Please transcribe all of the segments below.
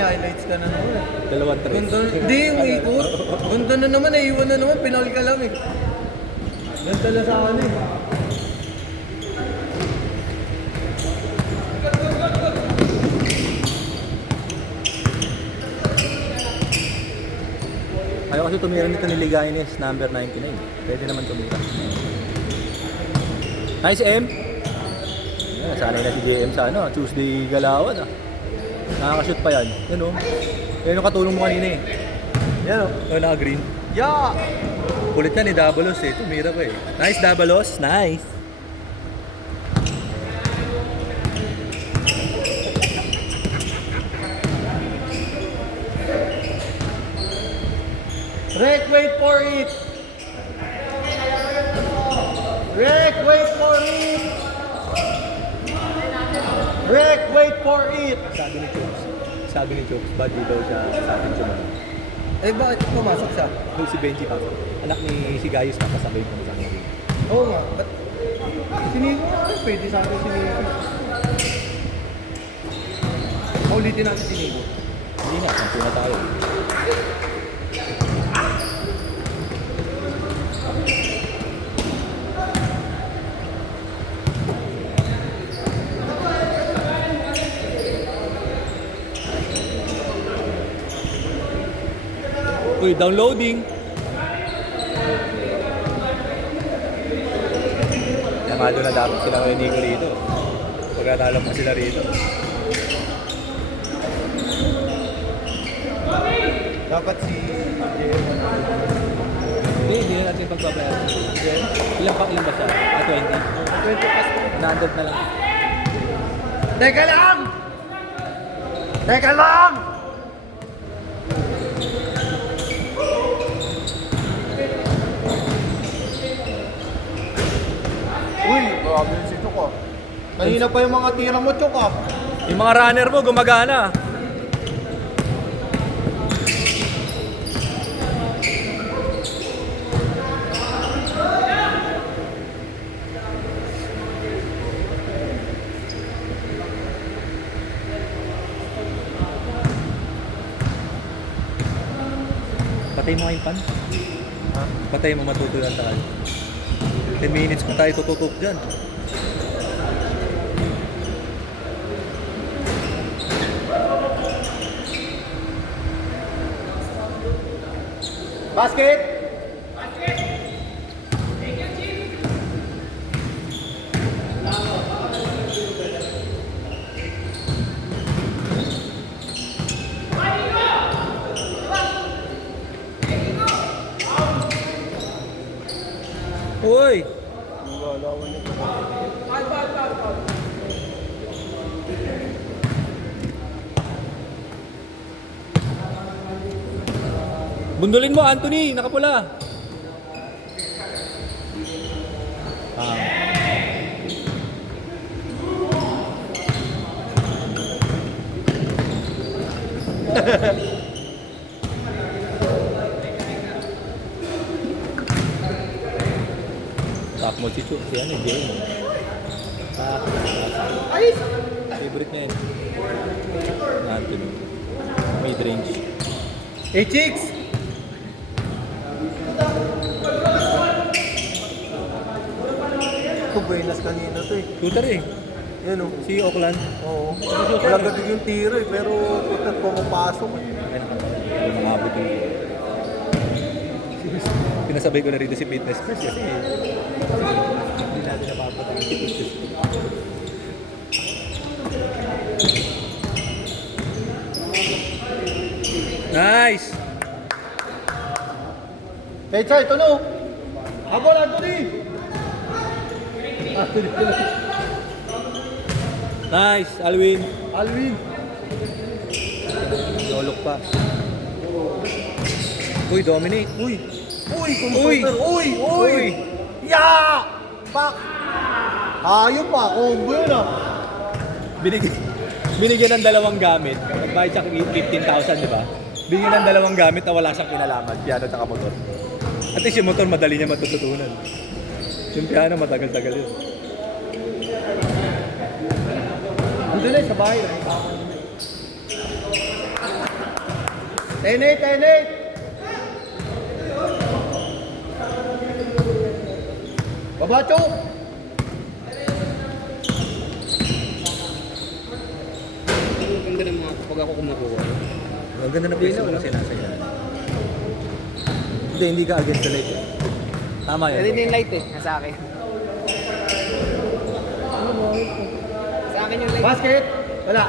may highlights ka na naman eh. Dalawang tres. Ganda, hindi yung ikot. Ganda na naman eh, iwan na naman, pinal ka lang eh. Ganda na sa ano eh. Ayaw kasi tumira nito ni Ligaines, number 99. Pwede naman tumira. Nice M! Yan, sanay na si JM sa ano, Tuesday Galawan ah. Nakakashoot pa yan. Yan o. Yan yung katulong mo kanina eh. Yan o. Yan naka-green. Yeah! Kulit yan ni Dabalos eh. Tumira pa eh. Nice Dabalos. Nice! Rek, wait for it! Rek, wait for it! Rek, wait for it! Sabi ni Chooks, bad daw siya sa atin siya. Eh bakit pumasok siya? Kung si Benji pa. Anak ni si Gaius papasabay ko sa akin. Oo nga, ba't? Sinigo nga, pwede sa akin sinigo. Ulitin natin sinigo. Hindi na, sampu na tayo. Uy, downloading. Yamado na dapat sila ng Nico rito. Pagkatalo pa sila rito. Dapat si JM. Hindi na natin pagbabayaran. Ilan ba siya? 20? 20 pas. 100 na lang. Teka lang! Teka lang! Uy, grabe yung si Chok ah. Kanina pa yung mga tira mo, Chok ah. Yung mga runner mo gumagana. Patay mo kayong pan? Ha? Patay mo matutulan tayo. 10 minutes pa tayo tututok dyan. Basket! Uy! Bundulin mo, Anthony! Nakapula! Top mo si Chu, si ano, Jay. Ayos! Favorite niya yun. Anthony. Mid-range. Hey, chicks! Ito, buenas kanina to eh. Shooter eh. Yan oh. Si Oakland. Oo. Wala gatig yung tiro eh, pero putat pumapasok eh. Ayun ako. Yung mga abot yung... Pinasabay ko na rito si Fitness First kasi hindi natin napapatang si Fitness First. Nice! Pecha, ito no! Habol, Anthony! Anthony. Nice! Alwin! Alvin! Lolok pa. Uy, dominate! Uy! Uy! Uy! Uy! Uy! Ya! Pak! Ayaw pa, combo yun ah! Binigyan ng dalawang gamit. Nagbayad siya 15,000, di ba? Binigyan ng dalawang gamit na wala siyang kinalaman. Piano at motor. At least yung motor, madali niya matututunan. Yung piano, matagal-tagal yun. Andun na sa bahay. 10-8. Baba, Chok! Ang ganda mga kapag ako kumukuha. Ang ganda na pwesto ko kasi nasa yan. Hindi ka against the light. Tama yan. Pwede din yung light eh, nasa akin. Sa akin yung light. Basket! Wala.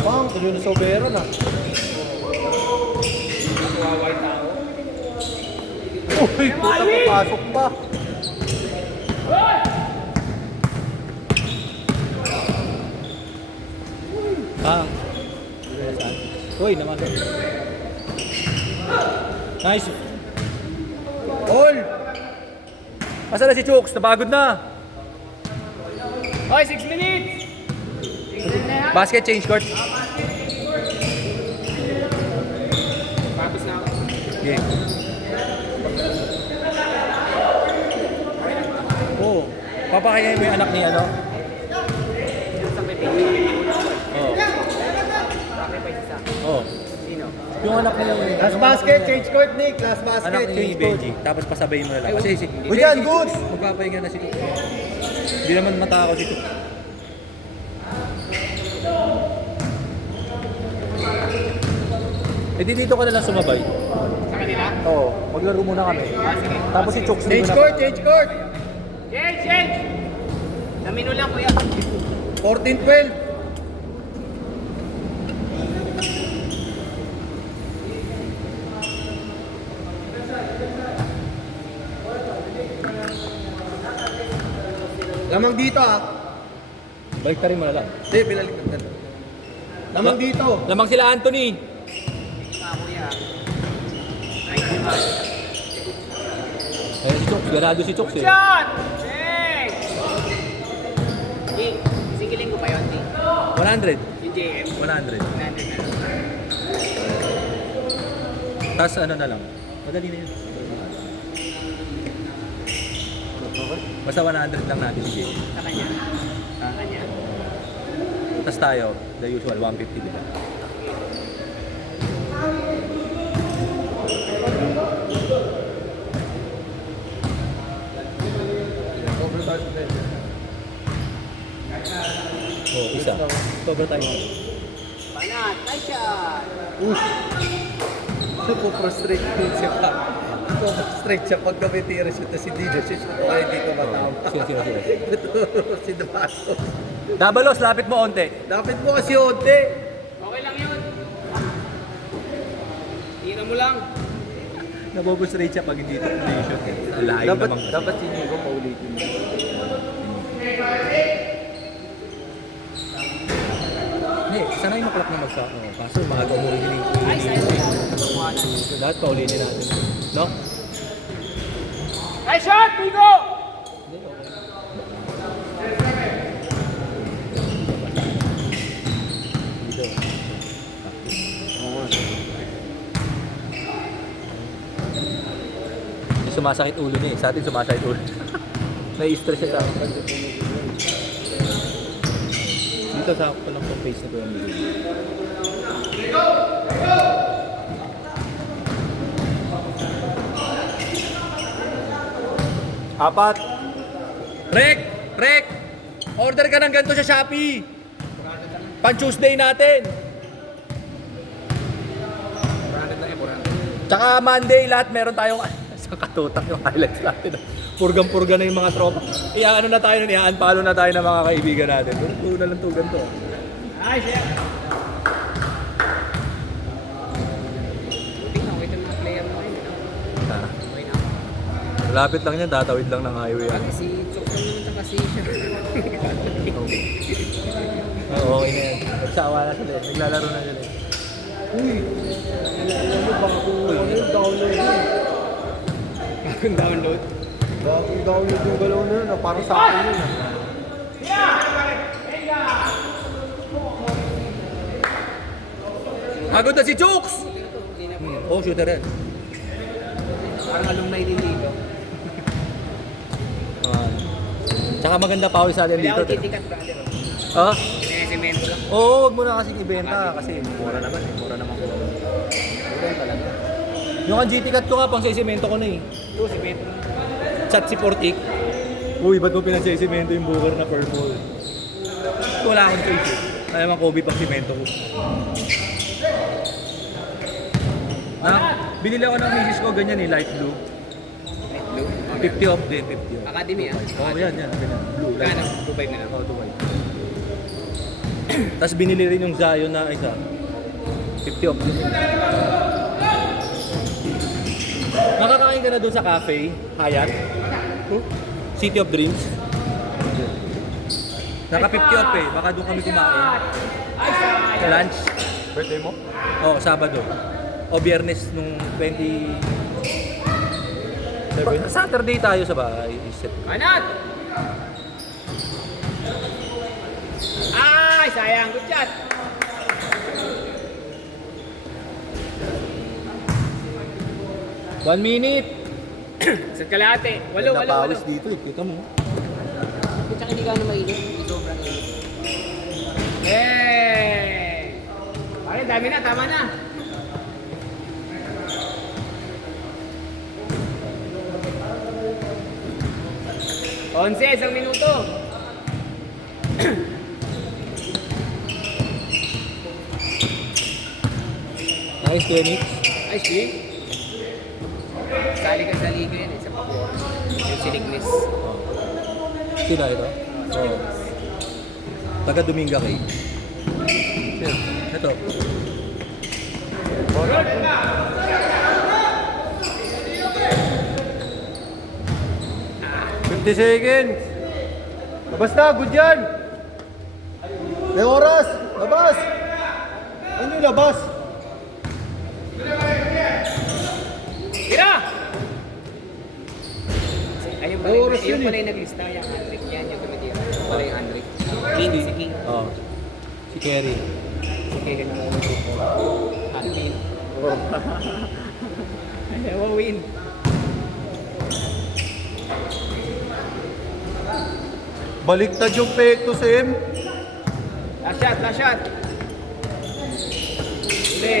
Bang, tuloy na sobero na. Kawawa tao. Uy, puta, papasok pa. Ah. Uy, naman. Nice. All! Asa na si Chooks? Napagod na. Hoy, 6 minutes! Basket change court. Papos na ako. Game. Oo. Papakainin mo yung anak ni ano? Sa pepe. Oo. Sacrifice isa. Oo. Sino? Yung anak ni Last basket, change court, Nick. Last anak basket, ni change court. Benji. Tapos pasabayin mo na lang. Kasi si Uy, yan, good! magpapahinga na si Chooks. Hindi naman matakot si Chooks. Eh di dito ka na lang sumabay. Sa kanila? Oo. Maglaro muna kami. Sige. Tapos si Chooks Change dito na- court, change court. Change! Namino lang kuya. 14-12. Lamang dito ah. Balik ka rin mo na lang. Hindi, binalik na. Lamang dito. Lamang sila Anthony. Mga kuya. Eh si Chooks. Ganado si Chooks eh. Shot! Hey! Singilin ko pa yun, T. 100. Yung JM. 100. 900 na. Tapos ano na lang. Madali na yun. Basta 100 lang natin si Jay. Sa kanya. Sa kanya. Tapos tayo, the usual 150 diba? Oh, isa. Sobra tayo. Banat! Nice shot! Frustrate din siya pa. Frustrate siya pag tumitira siya tapos hindi na siya shoot. Ay, hindi ko matama. Sige. Si Dabatos. Dabalos, lapit mo onte. Dapat mo kasi onte. Okay lang yun. Tira mo lang. Nabobustrate siya pag hindi ito shoot. Layo Dapat, naman kasi. dapat si Nico paulitin. Hindi, sanay maklak na magsa. Oh, kaso maaga mo rin yung Ay, sa'yo. Kumanan. lahat paulitin natin. No? Nice shot, Pico! Dito. Hindi sumasakit ulo niya eh. Sa atin sumasakit ulo. Nai-stress siya sa akin. Dito sa ako lang pang face na ko yung video. Apat. Rek! Order ka ng ganito sa Shopee. Pan Tuesday natin. Tsaka Monday lahat meron tayong sa katutak yung highlights natin. Purgang-purga na yung mga tropa. Iaano na tayo nun, i-unfollow na tayo ng mga kaibigan natin. Puro na lang to ganito. Nice shot! Buti na, okay ito mga player mo rin. Ah, Okay na. malapit lang yan, tatawid lang ng highway. Kasi si Chokson naman tsaka si siya. Oo, okay na yan. Nagsawa na sila. Naglalaro na sila. Uy! Alam mo, baka kung ano yung download yun. Bagong download. Baka kung download yung galaw na yun, parang sa akin yun. Agad na si Chooks! Oh, shooter yan. Parang alumni din dito. Tsaka maganda power sa atin Kaya dito. ako titikat brother. Ah? Kaya Sinemento lang. Oo, wag mo na kasi ibenta kasi mura naman eh. Mura naman ko. Ganun talaga. Yung ang GT Cut ko nga, pang sisimento ko na eh. Ito, si Petro. Chat si Portik. Uy, ba't mo pinagsisimento yung booger na purple? Wala akong choice eh. Kaya naman Kobe pang simento ko. Binili ako ng misis ko, ganyan eh, light blue. Light blue. 50 off din, 50 off. Academy ah. Oh, yan, ganyan. Blue, light Kano? blue. 2.5 na lang. Oh, Dubai. Tapos binili rin yung Zion na isa. 50 off din. Nakakain ka na doon sa cafe, Hyatt? City of Dreams? Naka 50 off eh, baka doon kami kumain. Sa lunch. Birthday mo? Oo, Sabado. O Biyernes nung 20... Saturday tayo sa bahay. Anat! Ay, sayang. Good shot. One minute! Sa kalate. Walo. Napawis dito eh, kita mo. Kung tsaka hindi ka na mainit, sobrang init. Hey! Pare, dami na, tama na. Onse, isang minuto. Nice, Kenny. Ay, see? Sali ka sa liga yan eh, sa Pagor. Yung silignis. Sino ito? Oo. Taga Dominga kay. Ito. 50 seconds! Labas na, good yan! May oras! Labas! Ano yung labas? Tira! Ayun May oras yun pala eh. yung naglista. Yung Andrick yan, yung tumitira. Pala yung Andrick. King, si King. Oo. Si Kerry. Okay, ganun mo. Win. Ayaw mo win. Baliktad yung pekto, Sim. Last shot, last shot. Hindi.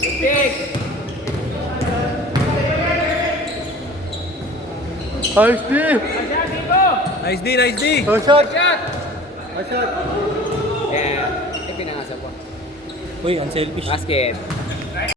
Pick. Nice D! Last shot dito. Nice D, nice D! Nice shot! Last shot. Nice shot! Yeah. Ay, pinangasap ko. Uy, ang selfish. Basket.